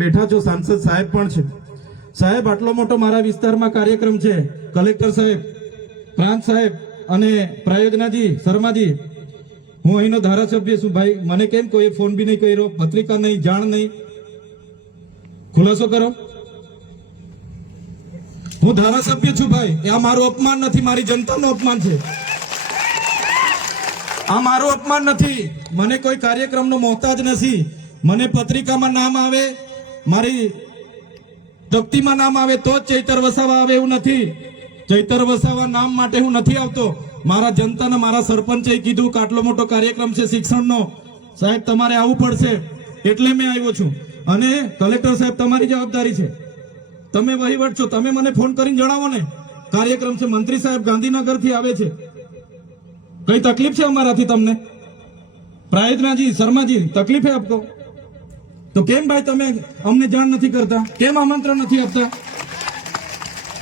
બેઠા છો, સાંસદ સાહેબ પણ છે. સાહેબ, આટલો મોટો મારા વિસ્તારમાં કાર્યક્રમ છે. કલેક્ટર સાહેબ, પ્રાંત સાહેબ અને પ્રાયોજનાજી, શર્માજી, હું અહીંનો ધારાસભ્ય છું ભાઈ. મને કેમ કોઈ ફોન બી નહીં કર્યો, પત્રિકા નહીં, જાણ નહીં? ખુલાસો કરો. હું ધારાસભ્ય છું ભાઈ. આ મારું અપમાન નથી, મારી જનતાનું અપમાન છે. આ મારું અપમાન નથી. મને કોઈ કાર્યક્રમનો મોહતાજ નથી. મને પત્રિકામાં નામ આવે, મારી તકતીમાં નામ આવે તો જ ચૈતર વસાવા આવે એવું નથી. ચૈતર વસાવા નામ માટે હું નથી આવતો. મારા જનતાને મારા સરપંચે કીધું કે આટલો મોટો કાર્યક્રમ છે શિક્ષણનો, સાહેબ તમારે આવવું પડશે, એટલે મેં આવ્યો છું. અને કલેક્ટર સાહેબ, તમારી જવાબદારી છે, તમે વહીવટ છો, તમે મને ફોન કરીને જણાવો ને કાર્યક્રમ છે. મંત્રી સાહેબ ગાંધીનગર થી આવે છે, કઈ તકલીફ છે અમારાથી તમને? પ્રાયોજનાજી, શર્માજી, તકલીફ है आपको? તો કેમ ભાઈ તમે અમને જાણ નથી કરતા? કેમ આમંત્રણ નથી આપતા?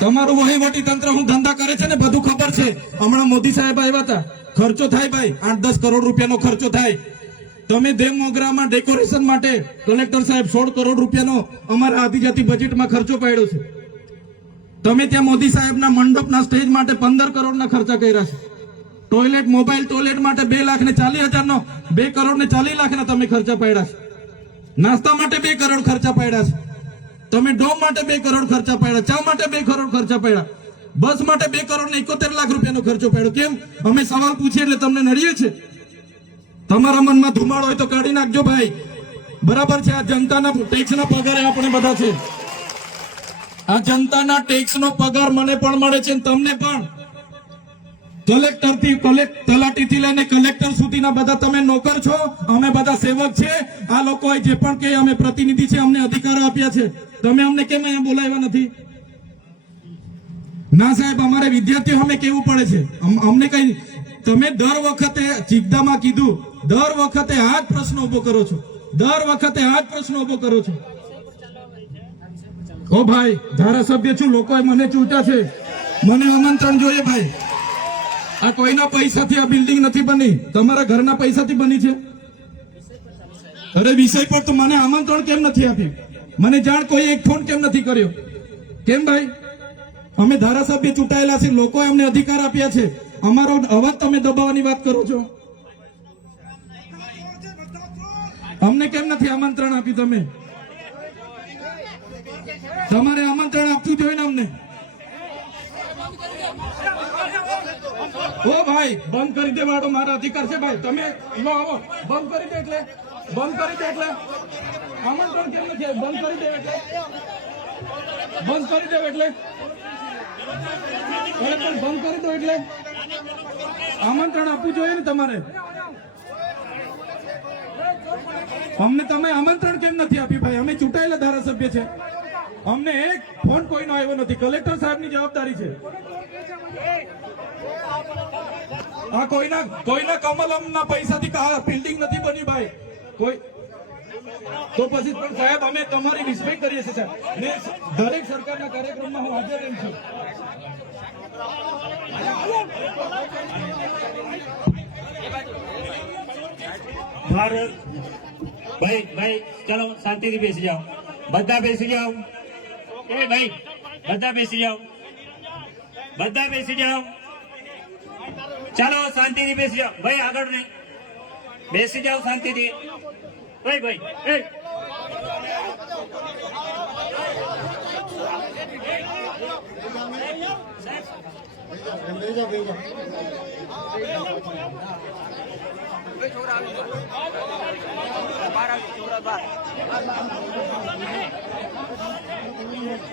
તમારું વહીવટી તંત્ર હું ધંધા કરે છે ને બધું ખબર છે. હમણાં મોદી સાહેબ આવ્યા હતા, ખર્ચો થાય ભાઈ, 8-10 કરોડ રૂપિયાનો ખર્ચો થાય. તમે દેવ મોગરામાં ડેકોરેશન માટે કલેક્ટર સાહેબ 16 કરોડ રૂપિયાનો અમારા આદિજાતિ બજેટમાં ખર્ચો પાડ્યો છે. તમે ત્યાં મોદી સાહેબના મંડપના સ્ટેજ માટે 15 કરોડના ખર્ચા કર્યા છે. ટોયલેટ, મોબાઈલ ટોયલેટ માટે 2,40,000 નો, 2 કરોડ ને 40 લાખના તમે ખર્ચા પાડ્યા છે. નાસ્તા માટે 2 કરોડ ખર્ચા પાડ્યા છે. તમે ડોમ માટે 2 કરોડ ખર્ચા પાડ્યા, ચા માટે 2 કરોડ ખર્ચા પાડ્યા, બસ માટે 2 કરોડ ને 71 લાખ રૂપિયાનો ખર્ચો પાડ્યો. કેમ? અમે સવાલ પૂછીએ એટલે તમને નડીએ છે? તમારા મનમાં ધુમાડો હોય તો કાઢી નાખજો ભાઈ. બરાબર છે, આ જનતાના ટેક્સના પગારે આપણે બધા છે. આ જનતાના ટેક્સનો પગાર મને પણ મળે છે, તમને પણ. કલેક્ટર થી તલાટી થી લઈને કલેક્ટર સુધીના બધા તમે નોકર છો, અમે બધા સેવક છે. આ લોકોએ જે પણ કે અમે પ્રતિનિધિ છે, અમને અધિકારો આપ્યા છે. તમે અમને કેમ અહીંયા બોલાવ્યા નથી? ના સાહેબ, અમારે વિદ્યાર્થીઓ અમે કેવું પડે છે. અમને કઈ, તમે દર વખતે ચિકદામાં કીધું, દર વખતે આ જ પ્રશ્ન ઉભો કરો છો, દર વખતે આ જ પ્રશ્ન ઉભો કરો છો. ઓ ભાઈ, ધારાસભ્ય છું, લોકોએ મને ચૂંટ્યા છે, મને આમંત્રણ જોઈએ ભાઈ. આ કોઈના પૈસાથી આ બિલ્ડિંગ નથી બની, તમારા ઘરના પૈસાથી બની છે. અરે વિષય પર તો મને આમંત્રણ કેમ નથી આપ્યું? મને જાણ કોઈ એક ફોન કેમ નથી કર્યો? કેમ ભાઈ? અમે ધારાસભ્ય ચૂંટાયેલા છે, લોકોએ અમને અધિકાર આપ્યા છે. અમારો અવાજ તમે દબાવવાની વાત કરો છો. અમને કેમ નથી આમંત્રણ આપ્યું? તમે તમારે આમંત્રણ આપવું જોઈએ ને અમને. ઓ ભાઈ, બંધ કરી દેવાડો, મારા અધિકાર છે ભાઈ. તમે આવો, બંધ કરી દે એટલે, બંધ કરી દે એટલે આમંત્રણ કેમ નથી? બંધ કરી દે એટલે, બંધ કરી દે એટલે, બંધ કરી દો એટલે આમંત્રણ આપવું જોઈએ ને તમારે. અમને તમે આમંત્રણ કેમ નથી આપ્યું ભાઈ? અમે ચૂંટાયેલા ધારાસભ્ય છે, અમને એક ફોન કોઈનો આવ્યો નથી. કલેક્ટર સાહેબની જવાબદારી છે. આ કોઈના કમલમના પૈસાથી બિલ્ડિંગ નથી બની ભાઈ. કોઈ તો પછી પણ સાહેબ, અમે તમારી રિસ્પેક્ટ કરીએ છીએ સાહેબ, ને દરેક સરકારના કાર્યક્રમમાં હું હાજર રહું છું. ભારત ભાઈ, ભાઈ ચલો શાંતિથી બેસી જાઓ, બધા બેસી જાઓ. એ ભાઈ, બધા બેસી જાઓ, બધા બેસી જાઓ. ચાલો શાંતિથી બેસી જાઓ ભાઈ, આગળ નહીં, બેસી જાઓ શાંતિથી. ભાઈ ભાઈ,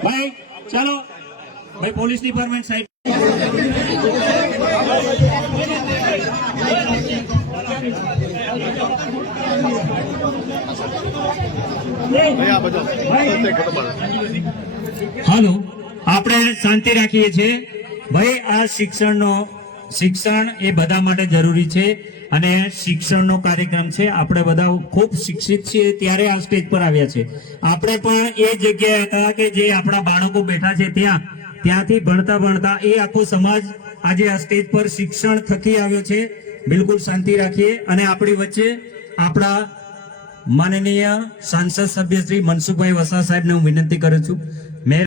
ભાઈ ચાલો ભાઈ, પોલીસ ડિપાર્ટમેન્ટ સાહેબ. હાલો, આપણે શાંતિ રાખીએ છીએ ભાઈ. આ શિક્ષણ એ બધા માટે જરૂરી છે, અને શિક્ષણનો કાર્યક્રમ છે. આપણે બધા ખૂબ શિક્ષિત છીએ ત્યારે આ સ્ટેજ પર આવ્યા છે. આપણે પણ એ જગ્યાએ હતા કે જે આપણા બાળકો બેઠા છે ત્યાંથી ભણતા એ આખો સમાજ આજે આ સ્ટેજ પર શિક્ષણ થકી આવ્યો છે. બિલકુલ શાંતિ રાખીએ. અને આપણી વચ્ચે આપણા માનનીય સાંસદ સભ્ય શ્રી મનસુખભાઈ વસાવા સાહેબને હું વિનંતી કરું છું.